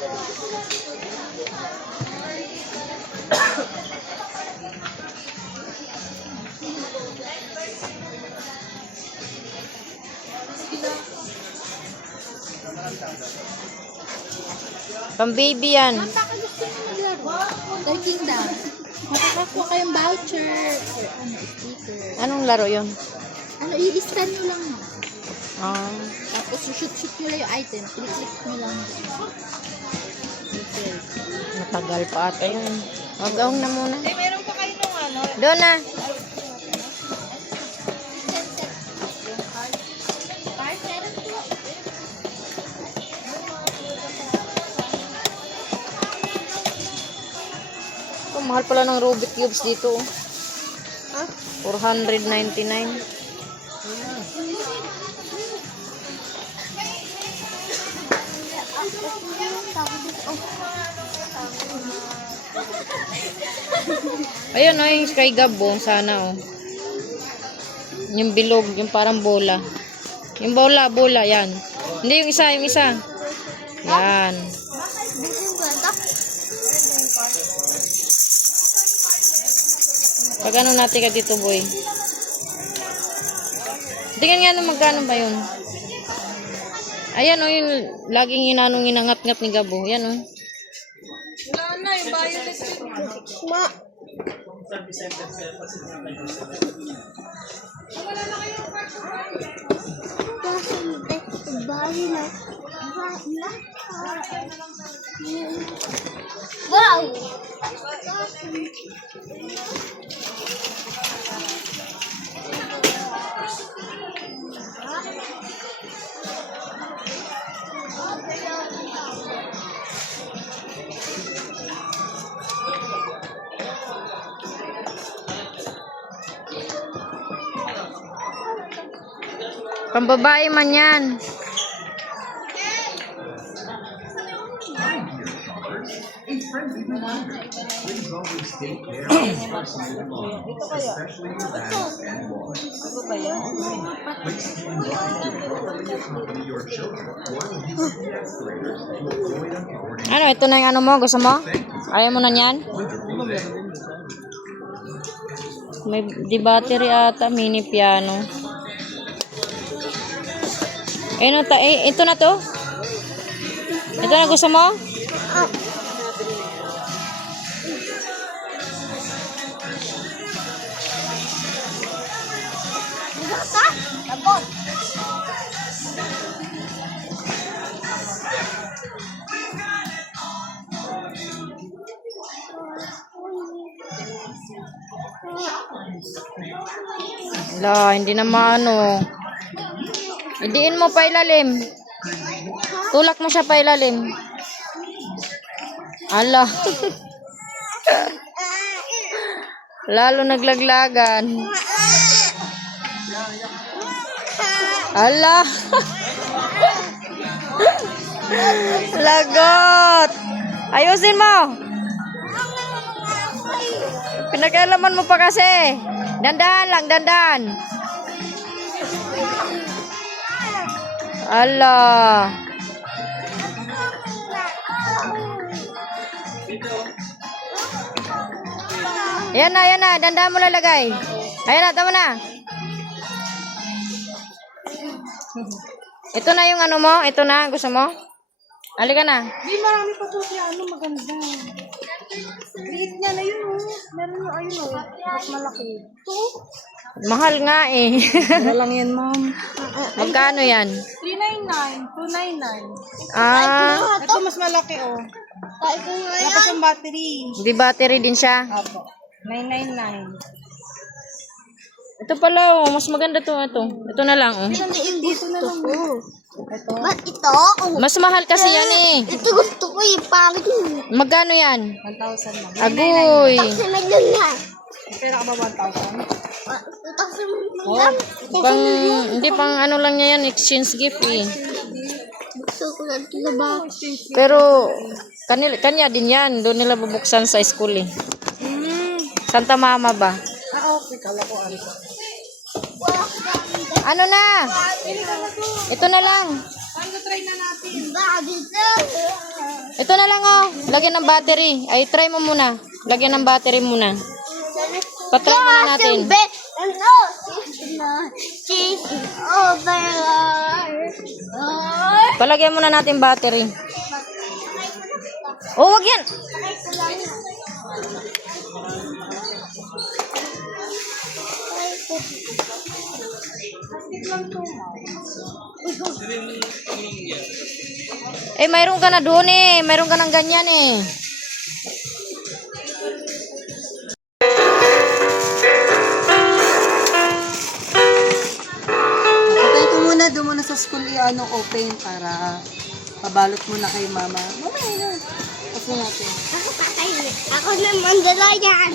Pang baby yan. Baka gusto nyo maglaro. Darking na. Makakakuha kayong voucher. Or ano, sticker. Anong laro yun? Ano, i-scan nyo lang. Tapos shoot nyo lang yung item. Click nyo lang. matagal pa ata yun. Mag-aong na muna. Eh, meron pa kayo nung ano? Doon na. Oh, mahal pala ng Rubik Cubes dito. Ha? 499. Ayun, oh, yung Sky Gabo. Sana, oh. Yung bilog, yung parang bola. Yung bola, yan. Hindi, yung isa. Yan. Pag ano natin ka dito, boy. Tingnan nga na magkano ba yun. Ayan, oh, yung laging inangat-ngat ni Gabo. Yan, oh. Wala na, yung violet yun. Wow! Pambabae man yan. Ano, ito na yung ano mo? Gusto mo? Ayaw mo na yan? May di battery ata, mini piano. Ayun na, ito na to. Ito na gusto mo? Wala, hindi na maano. Idiin mo pa ilalim. Tulak mo siya pa ilalim. Ala. Lalo naglaglagan. Ala. Lagot. Ayusin mo. Pinag-alaman mo pa kasi. Dandan lang, dandan. Allah. Yan na. Dandan mo lalagay. Ayan na, tama na. Ito na yung ano mo? Ito na, gusto mo? Halika na. Di, marami pa po siya. Ano, maganda. Liit niya na yun, oh. Meron yung ayun, oh. Mas malaki. Ito, Mahal nga eh. wala lang yan, ma'am. Magkano yan? 399, 299. Ah, Ito, mas malaki, oh. Tapos yung battery. di battery din siya. Apo. 999. Ito pala oh, mas maganda to ito. Ito na lang oh. Dito na lang. Ito. Ba't ito? Mas mahal kasi yan eh. Ito gusto ko yung pangit yun. Magkano yan? 1,000 lang. Agoy. Kasi nagyan. Pera ka ba 1,000? Kasi Oh. Pang, hindi pang ano lang niya yan, exchange gift eh. gusto ko lang ito ba? Pero kanya din yan, doon nila bubuksan sa school eh. Santa Mama ba? Okay. Kala ko ano. Ano na? Ito na lang. Ano, try na natin. Ba, dito. Ito na lang oh. Lagyan ng battery. Ay, try mo muna. Lagyan ng battery muna. Patry muna natin. Palagyan muna natin battery. Oh, wag yan. Eh, mayroon ka na doon eh. Mayroon ka ng ganyan eh. Patay ko muna, doon muna sa school open para pabalot muna kay mama. Mamaya na. Kasi natin. Ako naman dala yan.